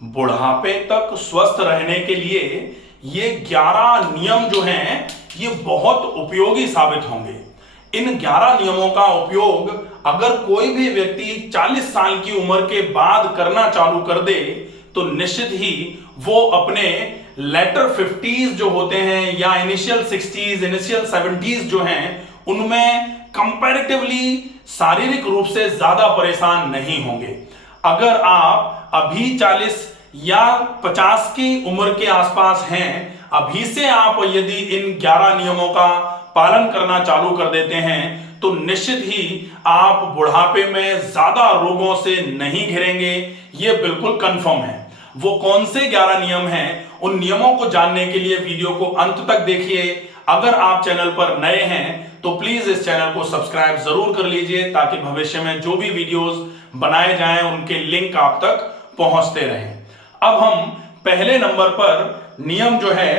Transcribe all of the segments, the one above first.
बुढ़ापे तक स्वस्थ रहने के लिए ये 11 नियम जो हैं ये बहुत उपयोगी साबित होंगे। इन 11 नियमों का उपयोग अगर कोई भी व्यक्ति 40 साल की उम्र के बाद करना चालू कर दे तो निश्चित ही वो अपने लेटर 50s जो होते हैं या इनिशियल 60s, इनिशियल 70s जो हैं उनमें कंपैरेटिवली शारीरिक रूप से ज्यादा परेशान नहीं होंगे। अगर आप अभी 40 या 50 की उम्र के आसपास हैं, अभी से आप यदि इन 11 नियमों का पालन करना चालू कर देते हैं तो निश्चित ही आप बुढ़ापे में ज्यादा रोगों से नहीं घिरेंगे। ये बिल्कुल कंफर्म है। वो कौन से 11 नियम हैं, उन नियमों को जानने के लिए वीडियो को अंत तक देखिए। अगर आप चैनल पर नए हैं तो प्लीज इस चैनल को सब्सक्राइब जरूर कर लीजिए ताकि भविष्य में जो भी वीडियोस बनाए जाएं उनके लिंक आप तक पहुंचते रहें। अब हम पहले नंबर पर नियम जो है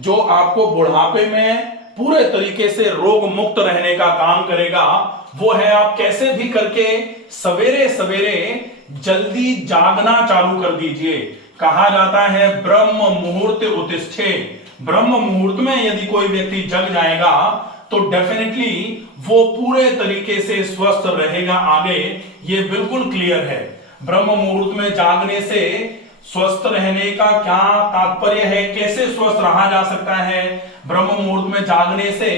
जो आपको बुढ़ापे में पूरे तरीके से रोग मुक्त रहने का काम करेगा वो है आप कैसे भी करके सवेरे सवेरे जल्दी जागना चालू कर दीजिए। कहा जाता है ब्रह्म मुहूर्त उत्तिष्ठे। ब्रह्म मुहूर्त में यदि कोई व्यक्ति जग जाएगा तो डेफिनेटली वो पूरे तरीके से स्वस्थ रहेगा आगे। ये बिल्कुल क्लियर है। ब्रह्म मुहूर्त में जागने से स्वस्थ रहने का क्या तात्पर्य है, कैसे स्वस्थ रहा जा सकता है, ब्रह्म मुहूर्त में जागने से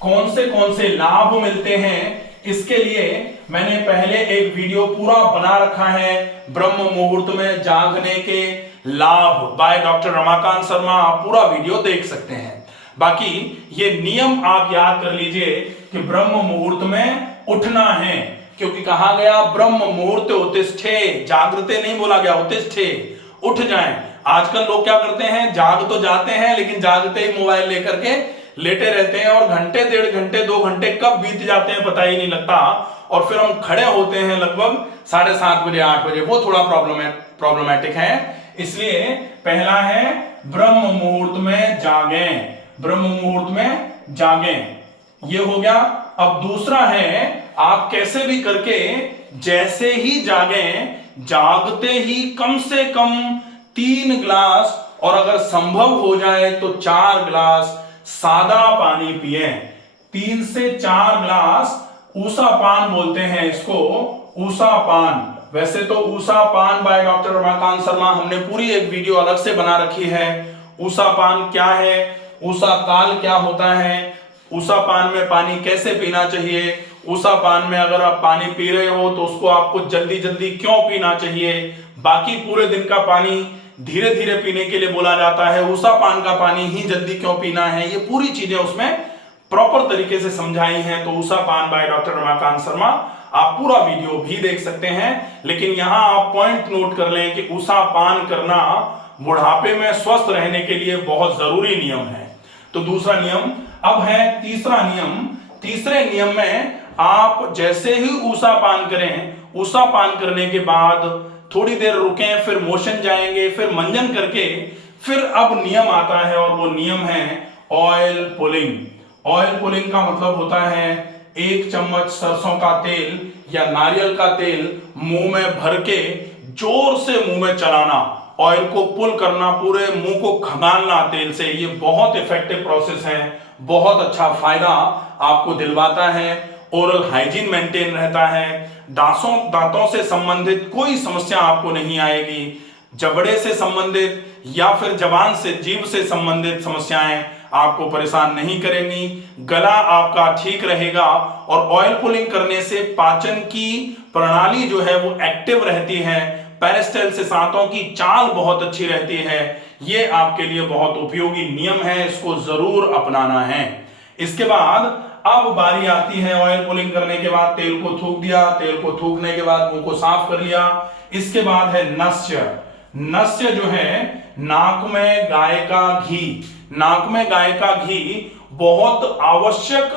कौन से लाभ मिलते हैं, इसके लिए मैंने पहले एक वीडियो पूरा बना रखा है। ब्रह्म मुहूर्त में जागने के लाभ बाय डॉक्टर रमाकांत शर्मा। आप पूरा वीडियो देख सकते हैं। बाकी ये नियम आप याद कर लीजिए कि ब्रह्म मुहूर्त में उठना है, क्योंकि कहा गया ब्रह्म मुहूर्त उत्तिष्ठे, जागृते नहीं बोला गया, उत्तिष्ठे, उठ जाएं। आजकल लोग क्या करते हैं, जाग तो जाते हैं लेकिन जागते ही मोबाइल लेकर के लेटे रहते हैं और घंटे, 1.5 घंटे, 2 घंटे कब बीत जाते हैं पता ही नहीं लगता। और फिर हम खड़े होते हैं लगभग 7:30 बजे, 8 बजे। वो थोड़ा प्रॉब्लमैटिक है। इसलिए पहला है ब्रह्म मुहूर्त में जागें, ब्रह्म मुहूर्त में जागें, ये हो गया। अब दूसरा है आप कैसे भी करके जैसे ही जागें, जागते ही कम से कम 3 ग्लास और अगर संभव हो जाए तो 4 ग्लास सादा पानी पिए। 3 से 4 ग्लास ऊषा पान बोलते हैं इसको, ऊषा पान। वैसे तो ऊषा पान बाय डॉक्टर रमाकांत शर्मा हमने पूरी एक वीडियो अलग से बना रखी है। ऊषा पान क्या है, ऊषा काल क्या होता है, ऊषा पान में पानी कैसे पीना चाहिए, ऊषा पान में अगर आप पानी पी रहे हो तो उसको आपको जल्दी जल्दी क्यों पीना चाहिए, बाकी पूरे दिन का पानी धीरे धीरे पीने के लिए बोला जाता है, ऊषा पान का पानी ही जल्दी क्यों पीना है, ये पूरी चीजें उसमें प्रॉपर तरीके से समझाई हैं। तो ऊषा पान बाय डॉक्टर रमाकांत शर्मा आप पूरा वीडियो भी देख सकते हैं। लेकिन यहां आप पॉइंट नोट कर लें कि ऊषा पान करना बुढ़ापे में स्वस्थ रहने के लिए बहुत जरूरी नियम है। तो दूसरा नियम। अब है तीसरा नियम। तीसरे नियम में आप जैसे ही ऊषा पान करें, ऊषा पान करने के बाद थोड़ी देर रुकें, फिर मोशन जाएंगे, फिर मंजन करके फिर अब नियम आता है और वो नियम है ऑयल पुलिंग। ऑयल पुलिंग का मतलब होता है 1 चम्मच सरसों का तेल या नारियल का तेल मुंह में भर के जोर से मुंह में चलाना, ऑयल को पुल करना, पूरे मुंह को खंगालना तेल से। ये बहुत इफेक्टिव प्रोसेस है, बहुत अच्छा फायदा आपको दिलवाता है। ओरल हाइजीन मेंटेन रहता है, दांतों से संबंधित कोई समस्या आपको नहीं आएगी, जबड़े से संबंधित या फिर जबान से, जीभ से संबंधित समस्याएं आपको परेशान नहीं करेंगी, गला आपका ठीक रहेगा। और ऑयल पुलिंग करने से पाचन की प्रणाली जो है वो एक्टिव रहती है, पेरिस्टाल्टिस से सांतों की चाल बहुत अच्छी रहती है। ये आपके लिए बहुत उपयोगी नियम है, इसको जरूर अपनाना है। इसके बाद अब बारी आती है ऑयल पुलिंग करने के बाद तेल को थूक दिया, तेल को थूकने के बाद मुंह को साफ कर लिया। इसके बाद है नस्य। नस्य जो है नाक में गाय का घी। नाक में गाय का घी बहुत आवश्यक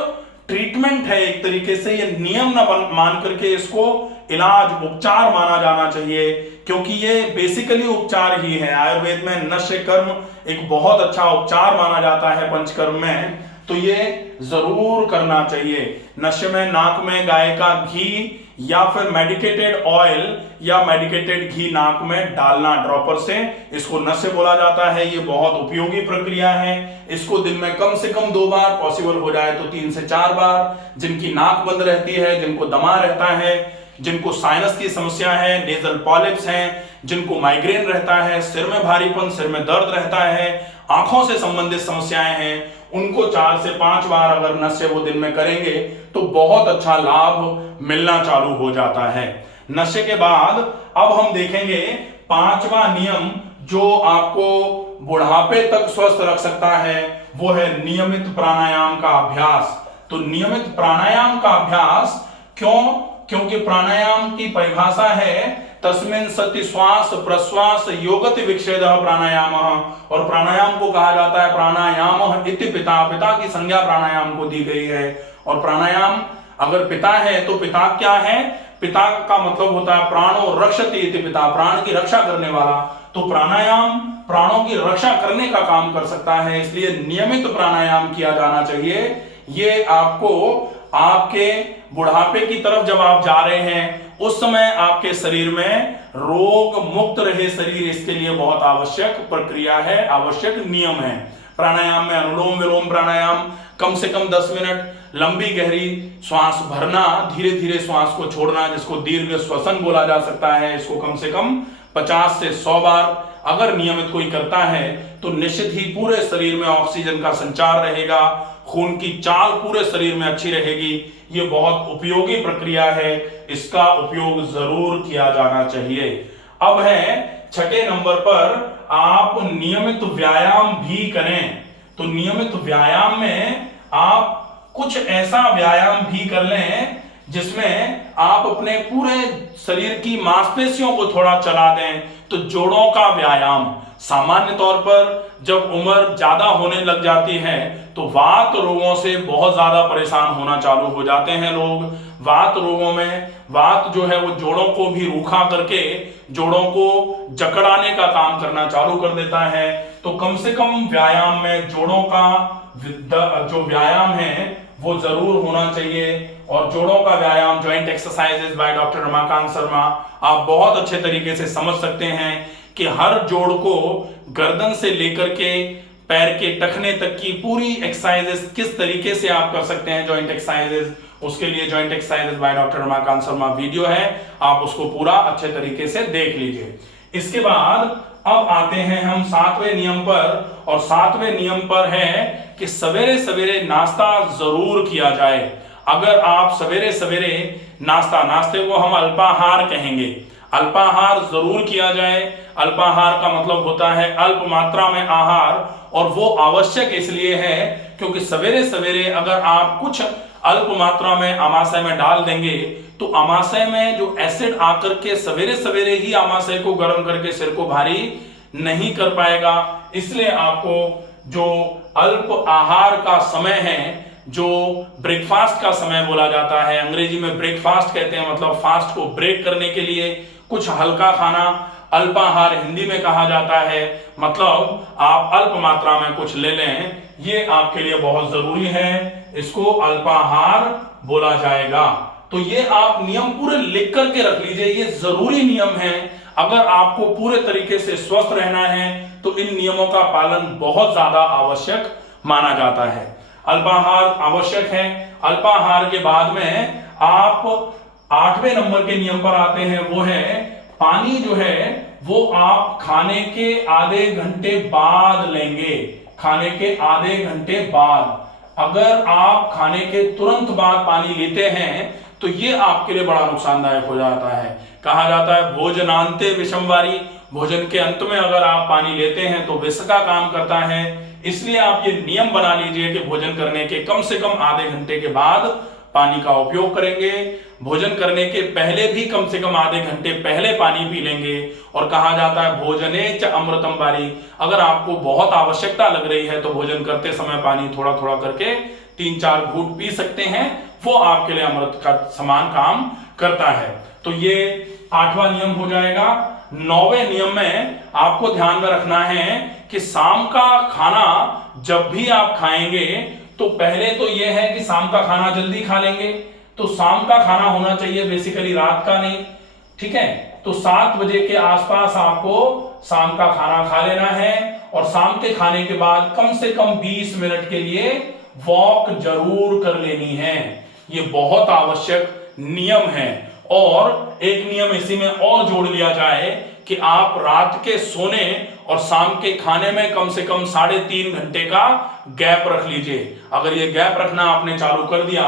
ट्रीटमेंट है एक तरीके से। ये नियम न मान करके इसको इलाज, उपचार माना जाना चाहिए, क्योंकि ये बेसिकली उपचार ही है। आयुर्वेद में नस्य कर्म एक बहुत अच्छा उपचार माना जाता है पंचकर्म में, तो ये जरूर करना चाहिए। नशे में नाक में गाय का घी या फिर मेडिकेटेड ऑयल या मेडिकेटेड घी नाक में डालना ड्रॉपर से, इसको नशे बोला जाता है। ये बहुत उपयोगी प्रक्रिया है। इसको दिन में कम से कम 2 बार, पॉसिबल हो जाए तो 3 से 4 बार। जिनकी नाक बंद रहती है, जिनको दमा रहता है, जिनको साइनस की समस्या है, नेजल पॉलिप्स हैं, जिनको माइग्रेन रहता है, सिर में भारीपन, सिर में दर्द रहता है, आंखों से संबंधित समस्याएं हैं, उनको 4 से 5 बार अगर नशे वो दिन में करेंगे तो बहुत अच्छा लाभ मिलना चालू हो जाता है। नशे के बाद अब हम देखेंगे 5वां नियम जो आपको बुढ़ापे तक स्वस्थ रख सकता है, वो है नियमित प्राणायाम का अभ्यास। तो नियमित प्राणायाम का अभ्यास क्यों? क्योंकि प्राणायाम की परिभाषा है तस्मिन् सति श्वास प्रश्वास योगति विक्षेदः प्राणायाम, और प्राणायाम को कहा जाता है प्राणायाम इति पिता। पिता की संज्ञा प्राणायाम को दी गई है। और प्राणायाम अगर पिता है तो पिता क्या है? पिता का मतलब होता है प्राणो रक्षति इति पिता, प्राण की रक्षा करने वाला। तो प्राणायाम प्राणों की रक्षा करने का काम कर सकता है, इसलिए नियमित प्राणायाम किया जाना चाहिए। ये आपको आपके बुढ़ापे की तरफ जब आप जा रहे हैं उस समय आपके शरीर में रोग मुक्त रहे शरीर, इसके लिए बहुत आवश्यक प्रक्रिया है, आवश्यक नियम है। प्राणायाम में अनुलोम विलोम प्राणायाम, कम से कम 10 मिनट लंबी गहरी श्वास भरना, धीरे धीरे श्वास को छोड़ना, जिसको दीर्घ श्वसन बोला जा सकता है। इसको कम से कम 50 से 100 बार अगर नियमित कोई करता है तो निश्चित ही पूरे शरीर में ऑक्सीजन का संचार रहेगा, खून की चाल पूरे शरीर में अच्छी रहेगी। ये बहुत उपयोगी प्रक्रिया है, इसका उपयोग जरूर किया जाना चाहिए। अब है 6ठे नंबर पर आप नियमित व्यायाम भी करें। तो नियमित व्यायाम में आप कुछ ऐसा व्यायाम भी कर लें जिसमें आप अपने पूरे शरीर की मांसपेशियों को थोड़ा चला दें। तो जोड़ों का व्यायाम, सामान्य तौर पर जब उम्र ज्यादा होने लग जाती है तो वात रोगों से बहुत ज्यादा परेशान होना चालू हो जाते हैं लोग। वात रोगों में वात जो है वो जोड़ों को भी रूखा करके जोड़ों को जकड़ाने का काम करना चालू कर देता है। तो कम से कम व्यायाम में जोड़ों का जो व्यायाम है वो जरूर होना चाहिए। और जोड़ों का व्यायाम, joint exercises by doctor Ramakant Sharma, आप बहुत अच्छे तरीके से समझ सकते हैं कि हर जोड़ को गर्दन से लेकर के पैर के टखने तक की पूरी एक्सरसाइजेस किस तरीके से आप कर सकते हैं, जॉइंट एक्सरसाइजेस। उसके लिए joint exercises by doctor Ramakant Sharma video है, आप उसको पूरा अच्छे तरीके से देख लीजिए। इसके बाद अब आते हैं हम 7वें नियम पर, और 7वें नियम पर है कि सवेरे सवेरे नाश्ता जरूर किया जाए। अगर आप सवेरे सवेरे नाश्ते को हम अल्पाहार कहेंगे, अल्पाहार जरूर किया जाए। अल्पाहार का मतलब होता है अल्प मात्रा में आहार, और वो आवश्यक इसलिए है क्योंकि सवेरे सवेरे अगर आप कुछ अल्प मात्रा में आमाशय में डाल देंगे तो आमाशय में जो एसिड आकर के सवेरे सवेरे ही आमाशय को गर्म करके सिर को भारी नहीं कर पाएगा। इसलिए आपको जो अल्प आहार का समय है, जो ब्रेकफास्ट का समय बोला जाता है, अंग्रेजी में ब्रेकफास्ट कहते हैं, मतलब फास्ट को ब्रेक करने के लिए कुछ हल्का खाना, अल्पाहार हिंदी में कहा जाता है, मतलब आप अल्प मात्रा में कुछ ले लें, ये आपके लिए बहुत जरूरी है, इसको अल्पाहार बोला जाएगा। तो ये आप नियम पूरे लिख करके रख लीजिए, ये जरूरी नियम है। अगर आपको पूरे तरीके से स्वस्थ रहना है तो इन नियमों का पालन बहुत ज्यादा आवश्यक माना जाता है। अल्पाहार आवश्यक है। अल्पाहार के बाद में आप 8वें नंबर के नियम पर आते हैं, वो है पानी जो है वो आप खाने के आधे घंटे बाद लेंगे। खाने के आधे घंटे बाद, अगर आप खाने के तुरंत बाद पानी लेते हैं तो ये आपके लिए बड़ा नुकसानदायक हो जाता है। कहा जाता है भोजनांते विषमवारी, भोजन के अंत में अगर आप पानी लेते हैं तो विष का काम करता है। इसलिए आप ये नियम बना लीजिए कि भोजन करने के कम से कम आधे घंटे के बाद पानी का उपयोग करेंगे। भोजन करने के पहले भी कम से कम आधे घंटे पहले पानी पी लेंगे। और कहा जाता है भोजने च अमृतम बारी, अगर आपको बहुत आवश्यकता लग रही है तो भोजन करते समय पानी थोड़ा थोड़ा करके 3-4 घूंट पी सकते हैं, वो आपके लिए अमृत का समान काम करता है। तो ये 8वां नियम हो जाएगा। 9वें नियम में आपको ध्यान में रखना है कि शाम का खाना जब भी आप खाएंगे तो पहले तो यह है कि शाम का खाना जल्दी खा लेंगे। तो शाम का खाना होना चाहिए, बेसिकली रात का नहीं, ठीक है। तो 7 बजे के आसपास आपको शाम का खाना खा लेना है और शाम के खाने के बाद कम से कम 20 मिनट के लिए वॉक जरूर कर लेनी है। ये बहुत आवश्यक नियम है। और एक नियम इसी में और जोड़ लिया जाए कि आप रात के सोने और शाम के खाने में कम से कम 3.5 घंटे का गैप रख लीजिए। अगर ये गैप रखना आपने चालू कर दिया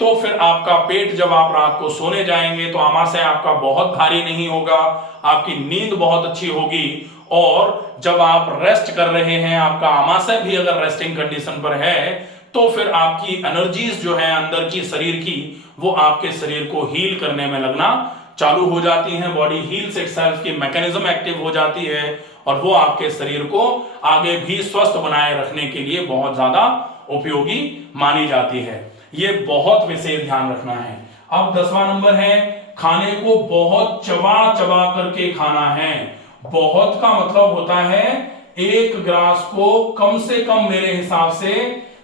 तो फिर आपका पेट जब आप रात को सोने जाएंगे तो आमाशय आपका बहुत भारी नहीं होगा, आपकी नींद बहुत अच्छी होगी। और जब आप रेस्ट कर रहे हैं, आपका आमाशय भी अगर रेस्टिंग कंडीशन पर है, तो फिर आपकी एनर्जीज जो है अंदर की शरीर की, वो आपके शरीर को हील करने में लगना चालू हो जाती हैं। बॉडी हील्स इटसेल्फ की मैकेनिज्म एक्टिव हो जाती है और वो आपके शरीर को आगे भी स्वस्थ बनाए रखने के लिए बहुत ज्यादा उपयोगी मानी जाती है। ये बहुत विशेष ध्यान रखना है। अब 10वां नंबर है, खाने को बहुत चबा चबा करके खाना है। बहुत का मतलब होता है 1 ग्रास को कम से कम मेरे हिसाब से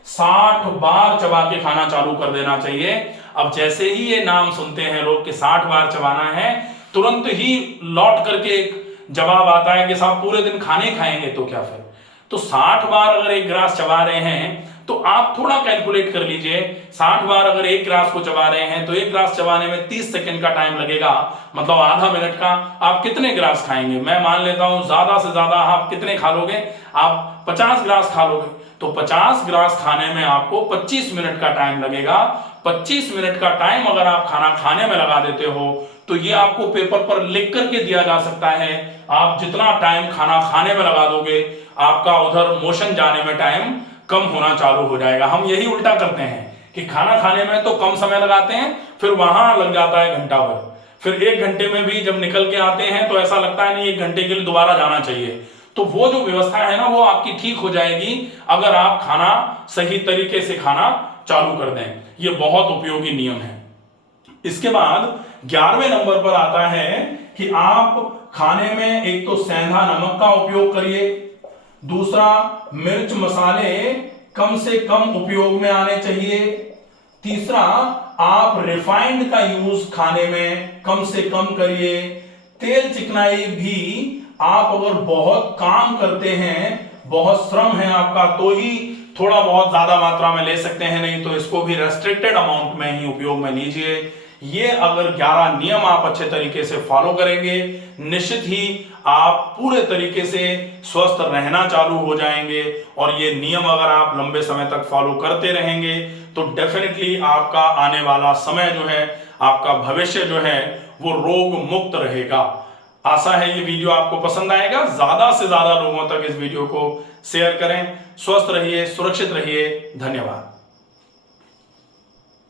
60 बार चबा के खाना चालू कर देना चाहिए। अब जैसे ही ये नाम सुनते हैं लोग कि 60 बार चबाना है, तुरंत ही लौट करके एक जवाब आता है कि साहब पूरे दिन खाने खाएंगे तो क्या फिर। तो 60 बार अगर 1 ग्रास चबा रहे हैं तो आप थोड़ा कैलकुलेट कर लीजिए। 60 बार अगर 1 ग्रास को चबा रहे हैं तो 1 ग्रास चबाने में 30 सेकंड का टाइम लगेगा, मतलब आधा मिनट का। आप कितने ग्रास खाएंगे? मैं मान लेता हूं ज्यादा से ज्यादा आप कितने खा लोगे? आप 50 ग्रास खा लोगे। तो 50 ग्रास खाने में आपको 25 मिनट का टाइम लगेगा। 25 मिनट का टाइम अगर आप खाना खाने में लगा देते हो तो ये आपको पेपर पर लिख करके दिया जा सकता है। आप जितना टाइम खाना खाने में लगा दोगे, आपका उधर मोशन जाने में टाइम कम होना चालू हो जाएगा। हम यही उल्टा करते हैं कि खाना खाने में तो कम समय लगाते हैं, फिर वहां लग जाता है घंटा भर, फिर 1 घंटे में भी जब निकल के आते हैं तो ऐसा लगता है नहीं 1 घंटे के लिए दोबारा जाना चाहिए। तो वो जो व्यवस्था है ना, वो आपकी ठीक हो जाएगी अगर आप खाना सही तरीके से खाना चालू कर दें। ये बहुत उपयोगी नियम है। इसके बाद 11वें नंबर पर आता है कि आप खाने में एक तो सेंधा नमक का उपयोग करिए, दूसरा मिर्च मसाले कम से कम उपयोग में आने चाहिए, तीसरा आप रिफाइंड का यूज खाने में कम से कम करिए। तेल चिकनाई भी आप अगर बहुत काम करते हैं, बहुत श्रम है आपका, तो ही थोड़ा बहुत ज्यादा मात्रा में ले सकते हैं, नहीं तो इसको भी रेस्ट्रिक्टेड अमाउंट में ही उपयोग में लीजिए। ये अगर 11 नियम आप अच्छे तरीके से फॉलो करेंगे, निश्चित ही आप पूरे तरीके से स्वस्थ रहना चालू हो जाएंगे। और ये नियम अगर आप लंबे समय तक फॉलो करते रहेंगे तो डेफिनेटली आपका आने वाला समय जो है, आपका भविष्य जो है, वो रोग मुक्त रहेगा। आशा है ये वीडियो आपको पसंद आएगा। ज्यादा से ज्यादा लोगों तक इस वीडियो को शेयर करें। स्वस्थ रहिए, सुरक्षित रहिए। धन्यवाद।